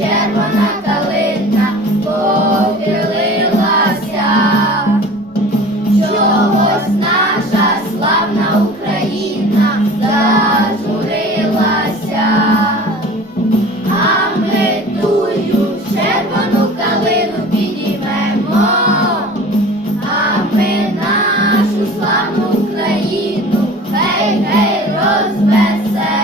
червона калина похилилася, чогось наша славна Україна зажурилася, а ми тую червону калину піднімемо, а ми нашу славну Україну, гей, гей, розвесемо.